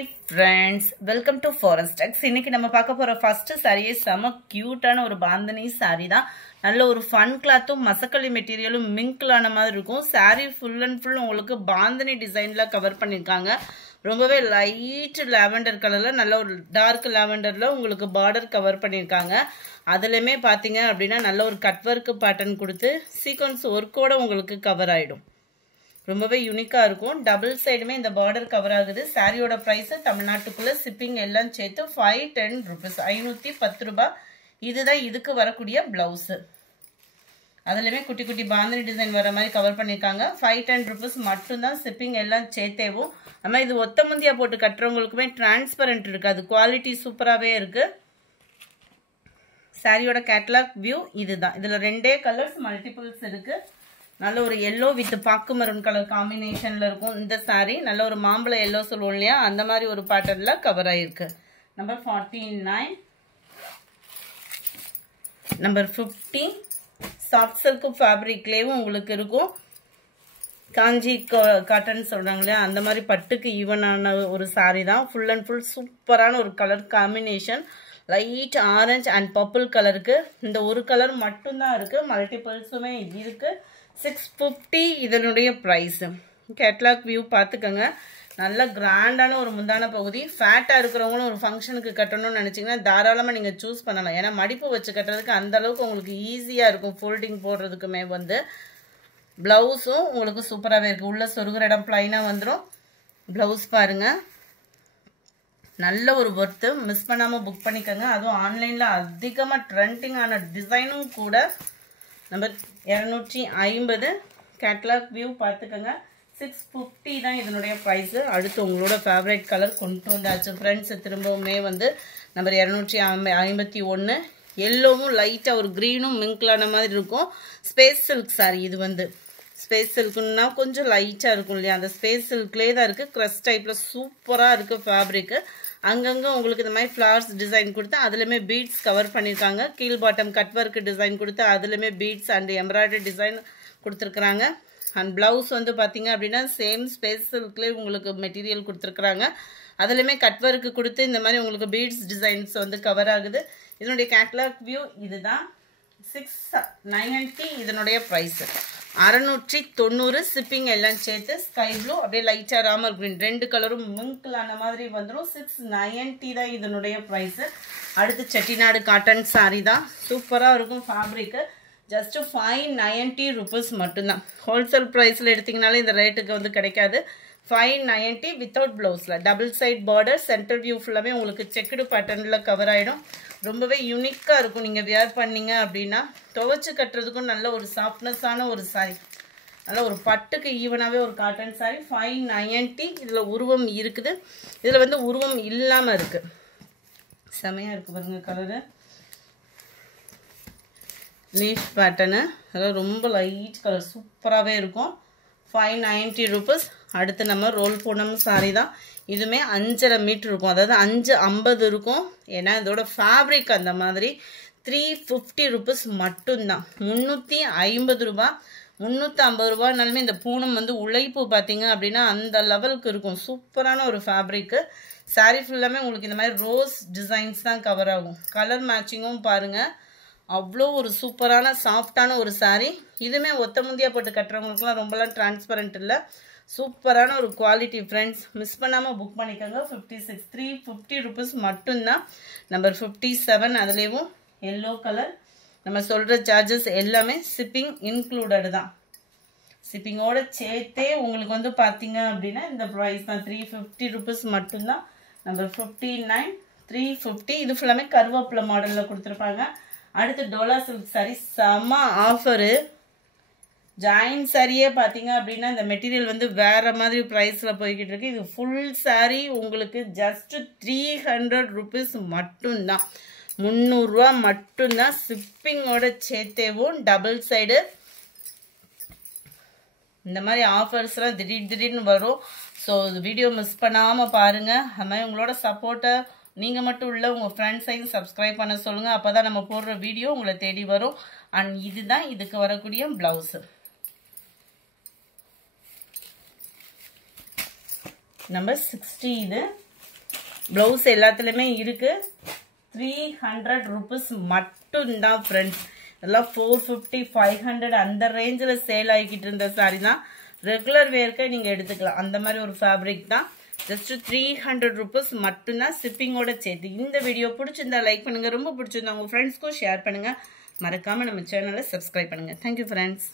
Hi friends, welcome to Forest X. இன்னைக்கு நம்ம பார்க்க போற ஃபர்ஸ்ட் சாரியே செம கியூட்டான ஒரு பாந்தனி சாரி தான். நல்ல ஒரு ஃபன் கிளாத்தும் மசக்கலி மெட்டீரியலும் மிங்க்லான மாதிரி இருக்கும். சாரி ஃபுல் அண்ட் ஃபுல் உங்களுக்கு பாந்தனி டிசைன்ல கவர் பண்ணிருக்காங்க. ரொம்பவே லைட் லாவெண்டர் கலர்ல நல்ல ஒரு டார்க் லாவெண்டர்ல உங்களுக்கு பார்டர் கவர் பண்ணிருக்காங்க. அதுலயுமே பாத்தீங்க அப்படின்னா நல்ல ஒரு கட் வர்க் பேட்டர்ன் கொடுத்து சீக்வென்ஸ் ஒர்க்கோட உங்களுக்கு கவர் ஆயிடும். ரொம்பவே யூனிக்கா இருக்கும். டபுள் சைடுமே இந்த பார்டர் கவர் ஆகுது. சாரியோட பிரைஸ் தமிழ்நாட்டுக்குள்ள ஷிப்பிங் எல்லாம் சேர்த்து 510 rupees 510 ரூபாய். இதுதான் இதுக்கு வரக்கூடிய பிளவுஸ். அதுலயுமே குட்டி குட்டி பாந்தனி டிசைன் வர மாதிரி கவர் பண்ணிருக்காங்க. 510 rupees மட்டும் தான் ஷிப்பிங் எல்லாம் சேர்த்தேவும். நம்ம இது ஒத்த முந்தியா போட்டு கட்டுறவங்களுக்குமே டிரான்ஸ்பரண்ட் இருக்காது. குவாலிட்டி சூப்பராகவே இருக்கு. சாரியோட கேட்டலாக் வியூ இதுதான். இதுல ரெண்டே கலர்ஸ் மல்டிபிள்ஸ் இருக்கு. நல்ல ஒரு எல்லோ வித் பாக்கு மரூன் கலர் காம்பினேஷன்ல இருக்கும் இந்த சாரி. நல்ல ஒரு மாம்பழ எல்லோ சொல்லுவோம் இல்லையா, அந்த மாதிரி ஒரு பேட்டர்ன்ல கவர் ஆயிருக்கு. நம்பர் 49. நம்பர் 50 சாஃப்ட் சில்க் ஃபேப்ரிக்லேயும் உங்களுக்கு இருக்கும். காஞ்சி காட்டன் சொல்றாங்க இல்லையா, அந்த மாதிரி பட்டுக்கு ஈவனான ஒரு சாரி தான். ஃபுல் அண்ட் ஃபுல் சூப்பரான ஒரு colour combination. Light orange and purple கலருக்கு இந்த ஒரு கலர் மட்டும்தான் இருக்கு. மல்டிபிள்ஸுமே இருக்கு. 650 இதனுடைய பிரைஸ். கேட்லாக் வியூ பார்த்துக்கோங்க. நல்ல கிராண்டான ஒரு முந்தான பகுதி. ஃபேட்டா இருக்கிறவங்களும் ஒரு ஃபங்க்ஷனுக்கு கட்டணும்னு நினைச்சீங்கன்னா தாராளமா நீங்க சூஸ் பண்ணலாம். ஏன்னா மடிப்பு வச்சு கட்டுறதுக்கு அந்த அளவுக்கு உங்களுக்கு ஈஸியா இருக்கும். ஃபோல்டிங் போடுறதுக்குமே வந்து பிளவுஸும் உங்களுக்கு சூப்பராகவே இருக்கு. உள்ள சொருகிற இடம் பிளைனா வந்துடும். பிளவுஸ் பாருங்க, நல்ல ஒரு ஒர்த்து. மிஸ் பண்ணாம புக் பண்ணிக்கோங்க. அதுவும் ஆன்லைன்ல அதிகமா ட்ரெண்டிங் ஆன டிசைனும் கூட. நம்பர் 250 கேட்லாக் வியூ பார்த்துக்கோங்க. 650 தான் இதனுடைய ப்ரைஸ். அடுத்து உங்களோட ஃபேவரட் கலர் கொண்டு வந்தாச்சு ஃப்ரெண்ட்ஸ். திரும்பவுமே வந்து நம்பர் 251 எல்லோவும் லைட்டாக ஒரு க்ரீனும் மிங்க்லான மாதிரி இருக்கும். ஸ்பேஸ் சில்க் சாரி இது வந்து. ஸ்பேஸ் சில்க்குன்னா கொஞ்சம் லைட்டாக இருக்கும் இல்லையா, அந்த ஸ்பேஸ் சில்க்லேயே தான் இருக்குது. க்ரஷ் டைப்பில் சூப்பராக இருக்குது ஃபேப்ரிக்கு. அங்கங்கே உங்களுக்கு இந்த மாதிரி ஃப்ளவர்ஸ் டிசைன் கொடுத்து அதுலேயுமே பீட்ஸ் கவர் பண்ணியிருக்காங்க. கீழ் பாட்டம் கட் ஒர்க் டிசைன் கொடுத்து அதுலேயுமே பீட்ஸ் அண்ட் எம்ப்ராய்டரி டிசைன் கொடுத்துருக்குறாங்க. அண்ட் ப்ளவுஸ் வந்து பார்த்தீங்க அப்படின்னா சேம் ஸ்பேஸ் சில்க்லேயே உங்களுக்கு மெட்டீரியல் கொடுத்துருக்குறாங்க. அதுலேயுமே கட் ஒர்க்கு கொடுத்து இந்த மாதிரி உங்களுக்கு பீட்ஸ் டிசைன்ஸ் வந்து கவர் ஆகுது. இதனுடைய கேட்லாக் வியூ இதுதான். 690 இதனுடைய ப்ரைஸ். 690 ஷிப்பிங் எல்லாம் சேர்த்து. ஸ்கை ப்ளூ அப்படியே லைட்டா ராமர் கிரீன் ரெண்டு கலரும் மிங்க்லான மாதிரி வந்துடும். 690 தான் இதனுடைய ப்ரைஸ். அடுத்து செட்டிநாடு காட்டன் சாரி தான். சூப்பராக இருக்கும் ஃபேப்ரிக்கு. ஜஸ்ட் 590 rupees மட்டும்தான். ஹோல்சேல் ப்ரைஸில் எடுத்தீங்கனாலே இந்த ரேட்டுக்கு வந்து கிடைக்காது. 590 வித்தவுட் ப்ளவுஸில். Double side border, centre view ஃபுல்லாகவே உங்களுக்கு செக்குடு பேட்டர்னில் கவர் ஆகிடும். ரொம்பவே யூனிக்காக இருக்கும். நீங்கள் வியர் பண்ணீங்க அப்படின்னா துவைச்சு கட்டுறதுக்கும் நல்ல ஒரு சாஃப்ட்னஸான ஒரு சாரி. நல்ல ஒரு பட்டுக்கு ஈவனாகவே ஒரு காட்டன் சாரி. 590. இதில் உருவம் இருக்குது. இதில் வந்து உருவம் இல்லாமல் இருக்குது. செமையாக இருக்குது பாருங்க கலரு. லீஃப் பேட்டர்னு அதெல்லாம் ரொம்ப லைட் கலர் சூப்பராகவே இருக்கும். 590 rupees. அடுத்து நம்ம ரோல் பூனம் சாரி தான். இதுவுமே 5.5 மீட்டர் இருக்கும். அதாவது 550 இருக்கும். ஏன்னா இதோட ஃபேப்ரிக் அந்த மாதிரி. 350 rupees மட்டும்தான். 350 ரூபாய். 350 ரூபாய்னாலுமே இந்த பூனம் வந்து உழைப்பு பார்த்தீங்க அப்படின்னா அந்த லெவலுக்கு இருக்கும். சூப்பரான ஒரு ஃபேப்ரிக்கு. சாரி ஃபுல்லாமே உங்களுக்கு இந்த மாதிரி ரோஸ் டிசைன்ஸ் தான் கவர் ஆகும். கலர் மேட்சிங்கும் பாருங்க, அவ்வளோ ஒரு சூப்பரான சாஃப்டான ஒரு சாரி. இதுவுமே ஒத்த முந்தியா போட்டு கட்டுறவங்களுக்குலாம் ரொம்பலாம் டிரான்ஸ்பரண்ட் இல்லை. சூப்பரான ஒரு குவாலிட்டி ஃப்ரெண்ட்ஸ். மிஸ் பண்ணாமல் புக் பண்ணிக்கோங்க. 56 350 rupees மட்டும்தான். நம்பர் 57 அதுலேயும் எல்லோ கலர். நம்ம சொல்கிற சார்ஜஸ் எல்லாமே ஷிப்பிங் இன்க்ளூடட் தான். ஷிப்பிங்கோட சேர்த்தே உங்களுக்கு வந்து பார்த்தீங்க அப்படின்னா இந்த ப்ரைஸ் தான். 350 rupees மட்டும்தான். நம்பர் 59 350. இது ஃபுல்லாமே கருவேப்பிலை மாடலில் கொடுத்துருப்பாங்க. அடுத்து டோலா சில்க் சாரி. செம்ம ஆஃபரு. ஜாயின் சாரியே பார்த்தீங்க அப்படின்னா இந்த மெட்டீரியல் வந்து வேற மாதிரி ப்ரைஸில் போய்கிட்டு இருக்கு. இது ஃபுல் சாரி உங்களுக்கு ஜஸ்ட் 300 rupees மட்டும்தான். 300 ரூபா மட்டும்தான். ஷிப்பிங்கோட சேர்த்தேவும் டபுள் சைடு. இந்த மாதிரி ஆஃபர்ஸ்லாம் திடீர்னு வரும். ஸோ வீடியோ மிஸ் பண்ணாமல் பாருங்கள். அது மாதிரி உங்களோட சப்போர்ட்டை நீங்கள் மட்டும் இல்லை உங்கள் ஃப்ரெண்ட்ஸையும் சப்ஸ்கிரைப் பண்ண சொல்லுங்கள். அப்போ தான் நம்ம போடுற வீடியோ உங்களை தேடி வரும். அண்ட் இதுதான் இதுக்கு வரக்கூடிய ப்ளவுஸு. நம்பர் 60 இது. ப்ளவுஸ் எல்லாத்துலேயுமே இருக்குது. 300 rupees மட்டும்தான் ஃப்ரெண்ட்ஸ். இதெல்லாம் 450 500 அந்த ரேஞ்சில் சேல் ஆகிக்கிட்டு இருந்த சாரீ தான். ரெகுலர் வேர்க்கே நீங்கள் எடுத்துக்கலாம். அந்த மாதிரி ஒரு ஃபேப்ரிக் தான். ஜஸ்ட் 300 rupees மட்டும்தான் ஷிப்பிங்கோட சேர்த்து. இந்த வீடியோ பிடிச்சிருந்தா லைக் பண்ணுங்கள். ரொம்ப பிடிச்சிருந்தா உங்கள் ஃப்ரெண்ட்ஸ்க்கும் ஷேர் பண்ணுங்கள். மறக்காமல் நம்ம சேனலை சப்ஸ்கிரைப் பண்ணுங்கள். Thank you friends.